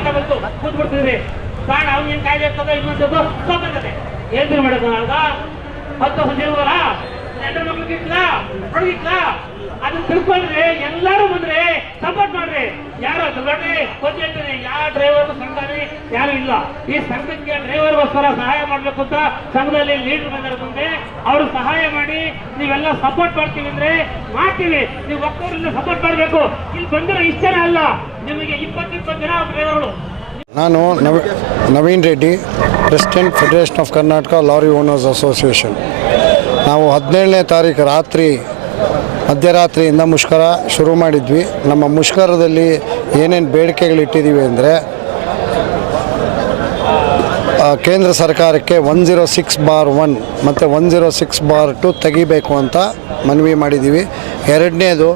ಕೊಡ್ತಿದ್ರಿ ಕಾರಣ ಅವ್ನಿಗೆ ಕಾಯ್ದೆ ಇರ್ತದೆ ಇನ್ನೊಂದು ತಗೋತದೆ ಏನ್ರಿ ಮಾಡೋದು ಹತ್ತು ಹದಿನೇಳುವರ ಹೆಣ್ಣು ಮಕ್ಳಿಗೆ ಇಟ್ಲಾ? ಹುಡುಗಿಟ್ಲಾ? ಅದನ್ನ ತಿಳ್ಕೊಂಡ್ರೆ ಎಲ್ಲರೂ ಬಂದ್ರೆ ಸಪೋರ್ಟ್ ಮಾಡ್ರಿ. ಯಾರು ನೋಡ್ರಿ ಗೊತ್ತಿರ್ತದೆ ಯಾವ ಡ್ರೈವರ್ ಸಂಘದಲ್ಲಿ ಯಾರು ಇಲ್ಲ. ಈ ಸಂಘಕ್ಕೆ ಡ್ರೈವರ್ಗೋಸ್ಕರ ಸಹಾಯ ಮಾಡ್ಬೇಕು ಅಂತ ಸಂಘದಲ್ಲಿ ಲೀಡರ್ ಬಂದರೆ ಮುಂದೆ ಅವರು ಸಹಾಯ ಮಾಡಿ, ನೀವೆಲ್ಲ ಸಪೋರ್ಟ್ ಮಾಡ್ತೀವಿ ಅಂದ್ರೆ ಮಾಡ್ತೀವಿ. ನೀವು ಒಕ್ಕೂರಿಂದ ಸಪೋರ್ಟ್ ಮಾಡಬೇಕು. ಇಲ್ಲಿ ಬಂದಿರೋ ಇಷ್ಟ ಅಲ್ಲ. ನಿಮಗೆ ಇಪ್ಪತ್ತು ಇಪ್ಪತ್ತು ಜನ ಡ್ರೈವರ್ಗಳು ನಾನು ನವ Naveen Reddy president federation of Karnataka lorry owners association ನಾವು ಹದಿನೇಳನೇ ತಾರೀಕು ರಾತ್ರಿ ಮಧ್ಯರಾತ್ರಿಯಿಂದ ಮುಷ್ಕರ ಶುರು ಮಾಡಿದ್ವಿ. ನಮ್ಮ ಮುಷ್ಕರದಲ್ಲಿ ಏನೇನು ಬೇಡಿಕೆಗಳು ಇಟ್ಟಿದ್ದೀವಿ ಅಂದರೆ ಕೇಂದ್ರ ಸರ್ಕಾರಕ್ಕೆ one zero six bar one ಮತ್ತು one zero six bar two ತೆಗಿಬೇಕು ಅಂತ ಮನವಿ ಮಾಡಿದ್ದೀವಿ ಎರಡನೇದು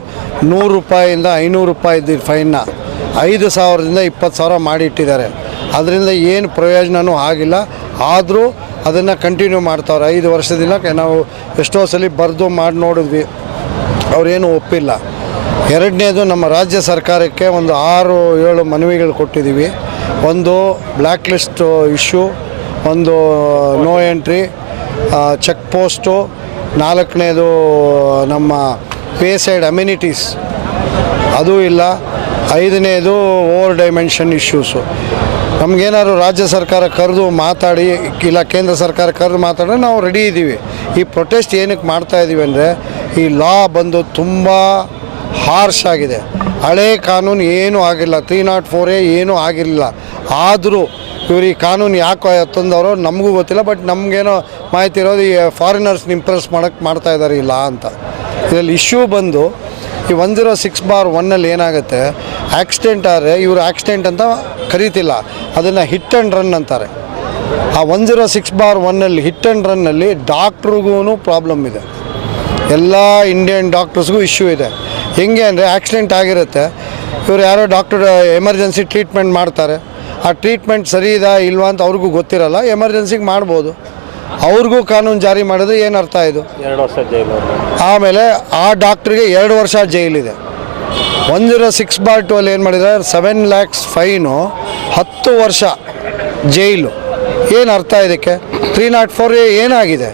ನೂರು ರೂಪಾಯಿಂದ ಐನೂರು ರೂಪಾಯಿ ಫೈನ್ನ ಐದು ಸಾವಿರದಿಂದ ಇಪ್ಪತ್ತು ಸಾವಿರ ಮಾಡಿಟ್ಟಿದ್ದಾರೆ. ಅದರಿಂದ ಏನು ಪ್ರಯೋಜನವೂ ಆಗಿಲ್ಲ. ಆದರೂ ಅದನ್ನು ಕಂಟಿನ್ಯೂ ಮಾಡ್ತಾವ್ರೆ. ಐದು ವರ್ಷದಿಂದ ನಾವು ಎಷ್ಟೋ ಸಲ ಬರೆದು ಮಾಡಿ ನೋಡಿದ್ವಿ. ಅವರೇನು ಒಪ್ಪಿಲ್ಲ. ಎರಡನೇದು ನಮ್ಮ ರಾಜ್ಯ ಸರ್ಕಾರಕ್ಕೆ ಒಂದು ಆರು, ಏಳು ಮನವಿಗಳು ಕೊಟ್ಟಿದ್ದೀವಿ. ಒಂದು ಬ್ಲ್ಯಾಕ್ ಲಿಸ್ಟ್ ಇಶ್ಯೂ, ಒಂದು ನೋ ಎಂಟ್ರಿ ಚೆಕ್ ಪೋಸ್ಟು, ನಾಲ್ಕನೇದು ನಮ್ಮ ಪೇ ಸೈಡ್ ಅಮ್ಯುನಿಟೀಸ್. ಅದೂ ಇಲ್ಲ. ಐದನೇದು ಓವರ್ ಡೈಮೆನ್ಷನ್ ಇಶ್ಯೂಸು. ನಮಗೇನಾದ್ರು ರಾಜ್ಯ ಸರ್ಕಾರ ಕರೆದು ಮಾತಾಡಿ, ಇಲ್ಲ ಕೇಂದ್ರ ಸರ್ಕಾರ ಕರೆದು ಮಾತಾಡಿದ್ರೆ ನಾವು ರೆಡಿ ಇದ್ದೀವಿ. ಈ ಪ್ರೊಟೆಸ್ಟ್ ಏನಕ್ಕೆ ಮಾಡ್ತಾ ಇದ್ದೀವಿ ಅಂದರೆ ಈ ಲಾ ಬಂದು ತುಂಬ ಹಾರ್ಶ್ ಆಗಿದೆ. ಹಳೆ ಕಾನೂನು ಏನೂ ಆಗಿಲ್ಲ. ತ್ರೀ ನಾಟ್ ಫೋರೇ ಏನೂ ಆಗಿರಲಿಲ್ಲ. ಆದರೂ ಇವರು ಈ ಕಾನೂನು ಯಾಕೆ ತಂದವರು ನಮಗೂ ಗೊತ್ತಿಲ್ಲ, ಬಟ್ ನಮಗೇನೋ ಮಾಹಿತಿ ಇರೋದು ಈ ಫಾರಿನರ್ಸ್ನ ಇಂಪ್ರೆಸ್ ಮಾಡೋಕ್ಕೆ ಮಾಡ್ತಾ ಇದ್ದಾರೆ ಈ ಲಾ ಅಂತ. ಇದರಲ್ಲಿ ಇಶ್ಯೂ ಬಂದು ಈ ಒನ್ ಜೀರೋ ಸಿಕ್ಸ್ ಬಾರ್ ಒನ್ನಲ್ಲಿ ಏನಾಗುತ್ತೆ ಆಕ್ಸಿಡೆಂಟ್ ಆದರೆ ಇವರು ಆಕ್ಸಿಡೆಂಟ್ ಅಂತ ಕರೀತಿಲ್ಲ. ಅದನ್ನು ಹಿಟ್ ಆ್ಯಂಡ್ ರನ್ ಅಂತಾರೆ. ಆ ಒನ್ ಜೀರೋ ಸಿಕ್ಸ್ ಬಾರ್ ಒನ್ನಲ್ಲಿ ಹಿಟ್ ಆ್ಯಂಡ್ ರನ್ನಲ್ಲಿ ಡಾಕ್ಟ್ರಿಗೂ ಪ್ರಾಬ್ಲಮ್ ಇದೆ. ಎಲ್ಲ ಇಂಡಿಯನ್ ಡಾಕ್ಟರ್ಸ್ಗೂ ಇಶ್ಯೂ ಇದೆ. ಹೆಂಗೆ ಅಂದರೆ ಆಕ್ಸಿಡೆಂಟ್ ಆಗಿರುತ್ತೆ. ಇವರು ಯಾರೋ ಡಾಕ್ಟರ್ ಎಮರ್ಜೆನ್ಸಿ ಟ್ರೀಟ್ಮೆಂಟ್ ಮಾಡ್ತಾರೆ. ಆ ಟ್ರೀಟ್ಮೆಂಟ್ ಸರಿ ಇದಾ ಇಲ್ವಾ ಅಂತ ಅವ್ರಿಗೂ ಗೊತ್ತಿರಲ್ಲ. ಎಮರ್ಜೆನ್ಸಿಗೆ ಮಾಡ್ಬೋದು. ಅವ್ರಿಗೂ ಕಾನೂನು ಜಾರಿ ಮಾಡಿದ್ರೆ ಏನು ಅರ್ಥ ಇದು? ಎರಡು ವರ್ಷ ಜೈಲು ಆಮೇಲೆ ಆ ಡಾಕ್ಟ್ರಿಗೆ ಎರಡು ವರ್ಷ ಜೈಲಿದೆ one zero six bar two ಅಲ್ಲಿ ಏನು ಮಾಡಿದ್ದಾರೆ ಸೆವೆನ್ ಲ್ಯಾಕ್ಸ್ ಫೈನು ಹತ್ತು ವರ್ಷ ಜೈಲು. ಏನು ಅರ್ಥ ಇದಕ್ಕೆ? ತ್ರೀ ನಾಟ್ ಫೋರ್ ಎ ಏನಾಗಿದೆ?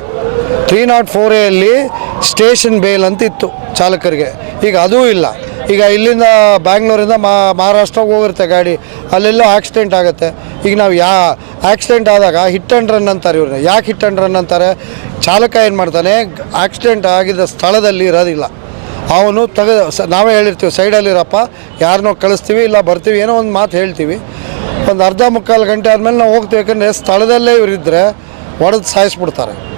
ತ್ರೀ ನಾಟ್ ಫೋರ್ ಎಲ್ಲಿ ಸ್ಟೇಷನ್ ಬೇಲ್ ಅಂತ ಇತ್ತು ಚಾಲಕರಿಗೆ. ಈಗ ಅದೂ ಇಲ್ಲ. ಈಗ ಇಲ್ಲಿಂದ ಬ್ಯಾಂಗ್ಳೂರಿಂದ ಮಾ, ಮಹಾರಾಷ್ಟ್ರಕ್ಕೆ ಹೋಗಿರುತ್ತೆ ಗಾಡಿ. ಅಲ್ಲೆಲ್ಲೋ ಆಕ್ಸಿಡೆಂಟ್ ಆಗುತ್ತೆ. ಈಗ ನಾವು ಯಾ ಆಕ್ಸಿಡೆಂಟ್ ಆದಾಗ ಹಿಟ್ ಆ್ಯಂಡ್ ರನ್ ಅಂತಾರೆ ಇವ್ರನ್ನ. ಯಾಕೆ ಹಿಟ್ ಆ್ಯಂಡ್ ರನ್ ಅಂತಾರೆ? ಚಾಲಕ ಏನು ಮಾಡ್ತಾನೆ? ಆಕ್ಸಿಡೆಂಟ್ ಆಗಿದ್ದ ಸ್ಥಳದಲ್ಲಿ ಇರೋದಿಲ್ಲ. ಅವನು ತೆಗೆ ನಾವೇ ಹೇಳಿರ್ತೀವಿ ಸೈಡಲ್ಲಿರಪ್ಪ ಯಾರನ್ನೋ ಕಳಿಸ್ತೀವಿ, ಇಲ್ಲ ಬರ್ತೀವಿ, ಏನೋ ಒಂದು ಮಾತು ಹೇಳ್ತೀವಿ. ಒಂದು ಅರ್ಧ ಮುಕ್ಕಾಲು ಗಂಟೆ ಆದಮೇಲೆ ನಾವು ಹೋಗ್ತೀವಿ. ಯಾಕಂದರೆ ಸ್ಥಳದಲ್ಲೇ ಇವರಿದ್ದರೆ ಹೊಡೆದು ಸಾಯಿಸ್ಬಿಡ್ತಾರೆ.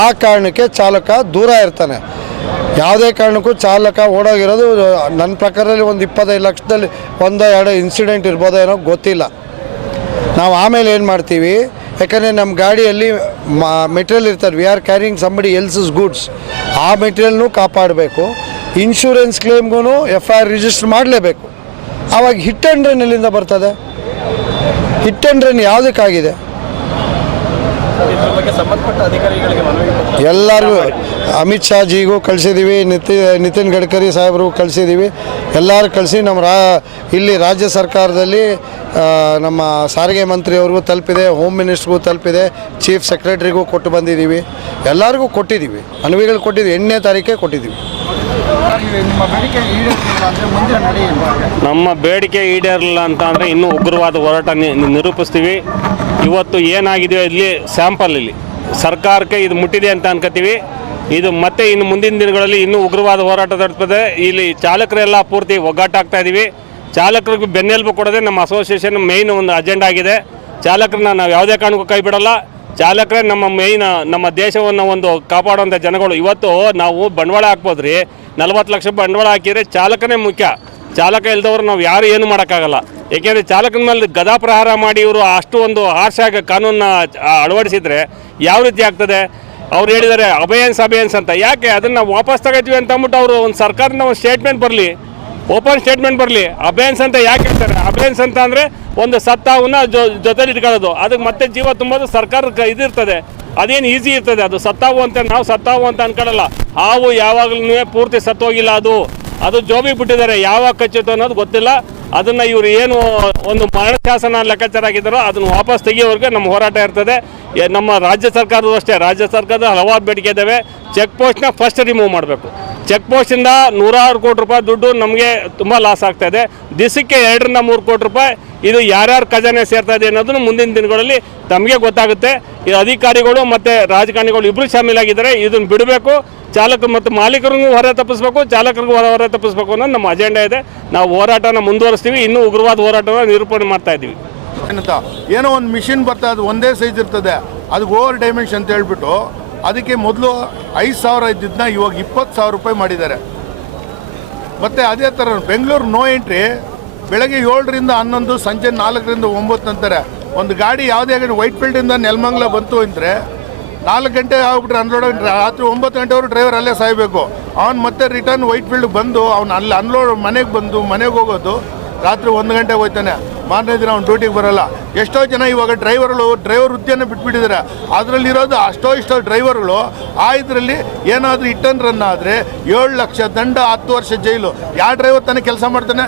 ಆ ಕಾರಣಕ್ಕೆ ಚಾಲಕ ದೂರ ಇರ್ತಾನೆ. ಯಾವುದೇ ಕಾರಣಕ್ಕೂ ಚಾಲಕ ಓಡೋಗಿರೋದು, ನನ್ನ ಪ್ರಕಾರದಲ್ಲಿ ಒಂದು ಇಪ್ಪತ್ತೈದು ಲಕ್ಷದಲ್ಲಿ ಒಂದು ಎರಡು ಇನ್ಸಿಡೆಂಟ್ ಇರ್ಬೋದೋ ಏನೋ ಗೊತ್ತಿಲ್ಲ. ನಾವು ಆಮೇಲೆ ಏನು ಮಾಡ್ತೀವಿ, ಯಾಕಂದರೆ ನಮ್ಮ ಗಾಡಿಯಲ್ಲಿ ಮೆಟೀರಿಯಲ್ ಇರ್ತಾರೆ. We are carrying somebody else's goods ಆ ಮೆಟೀರಿಯಲ್ನೂ ಕಾಪಾಡಬೇಕು. ಇನ್ಶೂರೆನ್ಸ್ ಕ್ಲೇಮ್ಗೂ ಎಫ್ ಐ ಆರ್ ರಿಜಿಸ್ಟರ್ ಮಾಡಲೇಬೇಕು. ಆವಾಗ ಹಿಟ್ ಆ್ಯಂಡ್ ರನ್ ಎಲ್ಲಿಂದ ಬರ್ತದೆ? ಹಿಟ್ ಆ್ಯಂಡ್ ರನ್ ಯಾವುದಕ್ಕಾಗಿದೆ? ಎಲ್ಲರಿಗೂ ಅಮಿತ್ ಶಾ ಜಿಗೂ ಕಳಿಸಿದ್ದೀವಿ ನಿತಿ, ನಿತಿನ್ ಗಡ್ಕರಿ ಸಾಹೇಬರು ಕಳಿಸಿದ್ದೀವಿ ಎಲ್ಲರೂ ಕಳಿಸಿ ನಮ್ಮ ರಾ, ಇಲ್ಲಿ ರಾಜ್ಯ ಸರ್ಕಾರದಲ್ಲಿ ನಮ್ಮ ಸಾರಿಗೆ ಮಂತ್ರಿಯವ್ರಿಗೂ ತಲುಪಿದೆ, ಹೋಮ್ ಮಿನಿಸ್ಟ್ರಿಗೂ ತಲುಪಿದೆ, ಚೀಫ್ ಸೆಕ್ರೆಟ್ರಿಗೂ ಕೊಟ್ಟು ಬಂದಿದ್ದೀವಿ. ಎಲ್ಲರಿಗೂ ಕೊಟ್ಟಿದ್ದೀವಿ ಮನವಿಗಳು ಕೊಟ್ಟಿದ್ದೀವಿ, ಎಂಟನೇ ತಾರೀಕೆ ಕೊಟ್ಟಿದ್ದೀವಿ. ನಿಮ್ಮ ಬೇಡಿಕೆ ಈಡೇರಲಿಲ್ಲ ಅಂತ ಅಂದರೆ ಇನ್ನೂ ಉಗ್ರವಾದ ಹೋರಾಟ ನಿರೂಪಿಸ್ತೀವಿ. ಇವತ್ತು ಏನಾಗಿದೆ ಇಲ್ಲಿ ಸ್ಯಾಂಪಲ್ ಇಲ್ಲಿ. ಸರ್ಕಾರಕ್ಕೆ ಇದು ಮುಟ್ಟಿದೆ ಅಂತ ಅನ್ಕೋತೀವಿ ಇದು ಮತ್ತೆ ಇನ್ನು ಮುಂದಿನ ದಿನಗಳಲ್ಲಿ ಇನ್ನೂ ಉಗ್ರವಾದ ಹೋರಾಟ ನಡೆಸ್ತದೆ. ಇಲ್ಲಿ ಚಾಲಕರೆಲ್ಲ ಪೂರ್ತಿ ಒಗ್ಗಟ್ಟಾಗ್ತಾ ಇದ್ದೀವಿ ಚಾಲಕರಿಗೆ ಬೆನ್ನೆಲುಬು ಕೊಡೋದೇ ನಮ್ಮ ಅಸೋಸಿಯೇಷನ್ ಮೇಯ್ನ್ ಒಂದು ಅಜೆಂಡಾ ಆಗಿದೆ. ಚಾಲಕರನ್ನ ನಾವು ಯಾವುದೇ ಕಾರಣಕ್ಕೂ ಕೈ ಬಿಡಲ್ಲ. ಚಾಲಕರೇ, ನಮ್ಮ ಮೇಯ್ನ್ ನಮ್ಮ ದೇಶವನ್ನು ಒಂದು ಕಾಪಾಡುವಂಥ ಜನಗಳು ಇವತ್ತು ನಾವು ಬಂಡವಾಳ ಹಾಕ್ಬೋದ್ರಿ. ನಲ್ವತ್ತು ಲಕ್ಷ ಬಂಡವಾಳ ಹಾಕಿದರೆ ಚಾಲಕನೇ ಮುಖ್ಯ. ಚಾಲಕ ಇಲ್ದವ್ರು ನಾವು ಯಾರು ಏನು ಮಾಡೋಕ್ಕಾಗಲ್ಲ. ಏಕೆಂದರೆ ಚಾಲಕನ ಮೇಲೆ ಗದಾ ಪ್ರಹಾರ ಮಾಡಿ ಇವರು ಅಷ್ಟು ಒಂದು ಹಾರ್ಷಾಗ ಕಾನೂನನ್ನ ಅಳವಡಿಸಿದರೆ ಯಾವ ರೀತಿ ಆಗ್ತದೆ? ಅವ್ರು ಹೇಳಿದ್ದಾರೆ ಅಭಯನ್ಸ್ ಅಭಯನ್ಸ್ ಅಂತ. ಯಾಕೆ? ಅದನ್ನು ವಾಪಸ್ ತಗೋತೀವಿ ಅಂತ ಅಂದ್ಬಿಟ್ಟು ಅವರು ಒಂದು ಸರ್ಕಾರದಿಂದ ಒಂದು ಸ್ಟೇಟ್ಮೆಂಟ್ ಬರಲಿ. ಓಪನ್ ಸ್ಟೇಟ್ಮೆಂಟ್ ಬರಲಿ. ಅಭಯನ್ಸ್ ಅಂತ ಯಾಕೆ ಇರ್ತಾರೆ ಅಭಯನ್ಸ್ ಅಂತ ಅಂದರೆ ಒಂದು ಸತ್ತಾವನ್ನ ಜೊ, ಜೊತೆಲಿ ಇಟ್ಕೊಳ್ಳೋದು. ಅದಕ್ಕೆ ಮತ್ತೆ ಜೀವ ತುಂಬೋದು ಸರ್ಕಾರಕ್ಕೆ ಇದಿರ್ತದೆ ಅದೇನು ಈಸಿ ಇರ್ತದೆ ಅದು? ಸತ್ತಾವು ಅಂತ ನಾವು ಸತ್ತಾವು ಅಂತ ಅನ್ಕೊಳ್ಳಲ್ಲ. ಹಾವು ಯಾವಾಗಲೂ ಪೂರ್ತಿ ಸತ್ತೋಗಿಲ್ಲ ಅದು. ಅದು ಜೋಬಿ ಬಿಟ್ಟಿದ್ದಾರೆ. ಯಾವಾಗ ಕಚ್ಚುತ್ತೋ ಅನ್ನೋದು ಗೊತ್ತಿಲ್ಲ. ಅದನ್ನು ಇವರು ಏನು ಒಂದು ಮರಣ ಶಾಸನ ಲೆಕ್ಕಾಚಾರ ಆಗಿದ್ದಾರೋ ಅದನ್ನು ವಾಪಸ್ ತೆಗೆಯೋವರೆಗೆ ನಮ್ಮ ಹೋರಾಟ ಇರ್ತದೆ. ನಮ್ಮ ರಾಜ್ಯ ಸರ್ಕಾರದ ಅಷ್ಟೇ. ರಾಜ್ಯ ಸರ್ಕಾರದ ಹಲವಾರು ಬೇಡಿಕೆ ಇದ್ದಾವೆ ಚೆಕ್ ಪೋಸ್ಟ್ನ ಫಸ್ಟ್ ರಿಮೂವ್ ಮಾಡಬೇಕು. ಚೆಕ್ ಪೋಸ್ಟಿಂದ ನೂರಾರು ಕೋಟಿ ರೂಪಾಯಿ ದುಡ್ಡು ನಮಗೆ ತುಂಬ ಲಾಸ್ ಆಗ್ತಾ ಇದೆ. ದಿಸಕ್ಕೆ ಎರಡರಿಂದ ಮೂರು ಕೋಟಿ ರೂಪಾಯಿ ಇದು ಯಾರ್ಯಾರು ಖಜಾನೆ ಸೇರ್ತಾ ಇದೆ ಅನ್ನೋದನ್ನು ಮುಂದಿನ ದಿನಗಳಲ್ಲಿ ತಮಗೆ ಗೊತ್ತಾಗುತ್ತೆ. ಈ ಅಧಿಕಾರಿಗಳು ಮತ್ತು ರಾಜಕಾರಣಿಗಳು ಇಬ್ಬರು ಶಾಮೀಲಾಗಿದ್ದಾರೆ. ಇದನ್ನು ಬಿಡಬೇಕು. ಚಾಲಕರು ಮತ್ತು ಮಾಲೀಕರಿಗೂ ಹೊರ ತಪ್ಪಿಸ್ಬೇಕು. ಚಾಲಕರಿಗೂ ಹೊರ ಹೊರ ತಪ್ಪಿಸ್ಬೇಕು ಅನ್ನೋದು ನಮ್ಮ ಅಜೆಂಡಾ ಇದೆ. ನಾವು ಹೋರಾಟನ ಮುಂದುವರಿಸ್ತೀವಿ ಇನ್ನೂ ಉಗ್ರವಾದ ಹೋರಾಟನ ನಿರೂಪಣೆ ಮಾಡ್ತಾ ಇದ್ದೀವಿ. ಏನಂತ? ಏನೋ ಒಂದು ಮಿಷಿನ್ ಬರ್ತಾ ಅದು ಒಂದೇ ಸೈಜ್ ಇರ್ತದೆ. ಅದಕ್ಕೆ ಓವರ್ ಡೈಮೆನ್ಷನ್ ಅಂತ ಹೇಳ್ಬಿಟ್ಟು ಅದಕ್ಕೆ ಮೊದಲು ಐದು ಸಾವಿರ ಇದ್ದಿದ್ದನ್ನ ಇವಾಗ ಇಪ್ಪತ್ತು ಸಾವಿರ ರೂಪಾಯಿ ಮಾಡಿದ್ದಾರೆ. ಮತ್ತು ಅದೇ ಥರ ಬೆಂಗಳೂರು ನೋ ಎಂಟ್ರಿ ಬೆಳಗ್ಗೆ ಏಳರಿಂದ ಹನ್ನೊಂದು, ಸಂಜೆ ನಾಲ್ಕರಿಂದ ಒಂಬತ್ತು ಅಂತಾರೆ. ಒಂದು ಗಾಡಿ ಯಾವುದೇ ಆಗಿದ್ರೆ ವೈಟ್ ಫೀಲ್ಡಿಂದ ನೆಲಮಂಗ್ಲ ಬಂತು ಅಂದರೆ ನಾಲ್ಕು ಗಂಟೆ ಆಗ್ಬಿಟ್ರೆ ಅನ್ಲೋಡ್ ರಾತ್ರಿ ಒಂಬತ್ತು ಗಂಟೆವರೆಗೂ ಡ್ರೈವರ್ ಅಲ್ಲೇ ಸಾಯಬೇಕು. ಅವ್ನು ಮತ್ತೆ ರಿಟರ್ನ್ ವೈಟ್ ಫೀಲ್ಡ್ ಬಂದು ಅವ್ನು ಅಲ್ಲಿ ಅನ್ಲೋಡ್ ಮನೆಗೆ ಬಂದು ಮನೆಗೆ ಹೋಗೋದು. ರಾತ್ರಿ ಒಂದು ಗಂಟೆಗೆ ಹೋಗ್ತಾನೆ. ಮಾರನೇ ದಿನ ಅವ್ನು ಡ್ಯೂಟಿಗೆ ಬರೋಲ್ಲ. ಎಷ್ಟೋ ಜನ ಇವಾಗ ಡ್ರೈವರ್ಗಳು ಡ್ರೈವರ್ ವೃತ್ತಿಯನ್ನು ಬಿಟ್ಬಿಟ್ಟಿದ್ದಾರೆ. ಅದರಲ್ಲಿರೋದು ಅಷ್ಟೋ ಇಷ್ಟೋ ಡ್ರೈವರ್ಗಳು ಆ ಇದರಲ್ಲಿ ಏನಾದರೂ ಇಟ್ಟನ್ ರನ್ ಆದರೆ ಏಳು ಲಕ್ಷ ದಂಡ ಹತ್ತು ವರ್ಷ ಜೈಲು. ಯಾವ ಡ್ರೈವರ್ ತಾನೇ ಕೆಲಸ ಮಾಡ್ತಾನೆ?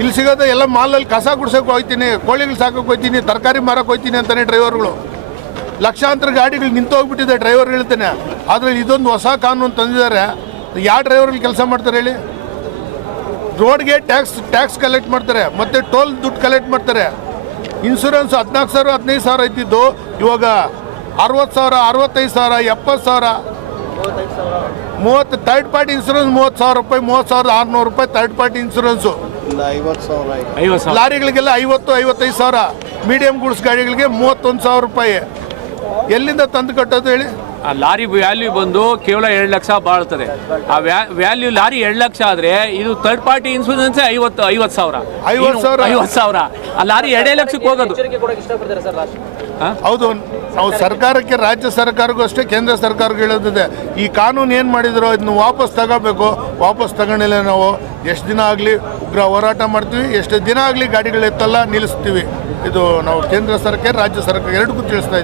ಇಲ್ಲಿ ಸಿಗೋದು ಎಲ್ಲ ಮಾಲಲ್ಲಿ ಕಸ ಗುಡ್ಸೋಕೆ ಹೋಗ್ತೀನಿ, ಕೋಳಿಗಳು ಸಾಕೋಕೆ ಹೋಗ್ತೀನಿ, ತರಕಾರಿ ಮಾರಕ್ಕೆ ಹೋಗ್ತೀನಿ ಅಂತಾನೆ ಡ್ರೈವರ್ಗಳು ಲಕ್ಷಾಂತರ ಗಾಡಿಗಳು ನಿಂತು ಹೋಗ್ಬಿಟ್ಟಿದೆ ಡ್ರೈವರ್ ಹೇಳ್ತಾನೆ. ಆದರೆ ಇದೊಂದು ಹೊಸ ಕಾನೂನು ತಂದಿದ್ದಾರೆ. ಯಾವ ಡ್ರೈವರ್ಗಳು ಕೆಲಸ ಮಾಡ್ತಾರೆ ಹೇಳಿ? ರೋಡ್ಗೆ ಟ್ಯಾಕ್ಸ್ ಟ್ಯಾಕ್ಸ್ ಕಲೆಕ್ಟ್ ಮಾಡ್ತಾರೆ ಮತ್ತು ಟೋಲ್ ದುಡ್ಡು ಕಲೆಕ್ಟ್ ಮಾಡ್ತಾರೆ. ಇನ್ಶೂರೆನ್ಸ್ ಹದಿನಾಲ್ಕು ಸಾವಿರ ಹದಿನೈದು ಸಾವಿರ ಇದ್ದಿದ್ದು ಇವಾಗ ಅರವತ್ತು ಸಾವಿರ ಅರವತ್ತೈದು ಸಾವಿರ ಎಪ್ಪತ್ತು ಸಾವಿರ. ಮೂವತ್ತು ಥರ್ಡ್ ಪಾರ್ಟಿ ಇನ್ಸೂರೆನ್ಸ್ ಮೂವತ್ತು ಸಾವಿರ ರೂಪಾಯಿ ಮೂವತ್ತು ಸಾವಿರದ ಆರುನೂರು ರೂಪಾಯಿ ಥರ್ಡ್ ಪಾರ್ಟಿ ಇನ್ಸೂರೆನ್ಸು ಲಾರಿಗಳಿಗೆಲ್ಲ ಐವತ್ತು ಐವತ್ತೈದು ಸಾವಿರ. ಮೀಡಿಯಂ ಗೂಡ್ಸ್ ಗಾಡಿಗಳಿಗೆ ಮೂವತ್ತೊಂದು ಸಾವಿರ ರೂಪಾಯಿ. ಎಲ್ಲಿಂದ ತಂದು ಕಟ್ಟೋದು ಹೇಳಿ? ಆ ಲಾರಿ ವ್ಯಾಲ್ಯೂ ಬಂದು ಕೇವಲ ಎರಡು ಲಕ್ಷ ಬಾಳ್ತದೆ. ಆ ವ್ಯಾಲ್ಯೂ ಲಾರಿ ಎರಡು ಲಕ್ಷ ಆದ್ರೆ ಇದು ಥರ್ಡ್ ಪಾರ್ಟಿ ಇನ್ಸೂರೆನ್ಸ್ ಐವತ್ತು ಐವತ್ತು ಸಾವಿರ. ಐವತ್ತು ಸಾವಿರ? ಐವತ್ತು ಸಾವಿರ. ಆ ಲಾರಿ ಎರಡೇ ಲಕ್ಷಕ್ಕೆ ಹೋಗೋದು. ಹೌದು ನಾವು ಸರ್ಕಾರಕ್ಕೆ ರಾಜ್ಯ ಸರ್ಕಾರಕ್ಕೂ ಅಷ್ಟೇ ಕೇಂದ್ರ ಸರ್ಕಾರಕ್ಕೂ ಹೇಳೋದಿದೆ. ಈ ಕಾನೂನು ಏನು ಮಾಡಿದ್ರು ಇದನ್ನು ವಾಪಸ್ ತಗೋಬೇಕು. ವಾಪಸ್ ತಗೊಂಡಿಲ್ಲ ನಾವು ಎಷ್ಟು ದಿನ ಆಗಲಿ ಉಗ್ರ ಹೋರಾಟ ಮಾಡ್ತೀವಿ ಎಷ್ಟು ದಿನ ಆಗಲಿ ಗಾಡಿಗಳು ಎತ್ತಲ್ಲ ನಿಲ್ಲಿಸ್ತೀವಿ. ಇದು ನಾವು ಕೇಂದ್ರ ಸರ್ಕಾರ ರಾಜ್ಯ ಸರ್ಕಾರ ಎರಡಕ್ಕೂ ತಿಳಿಸ್ತಾ ಇದ್ದೀವಿ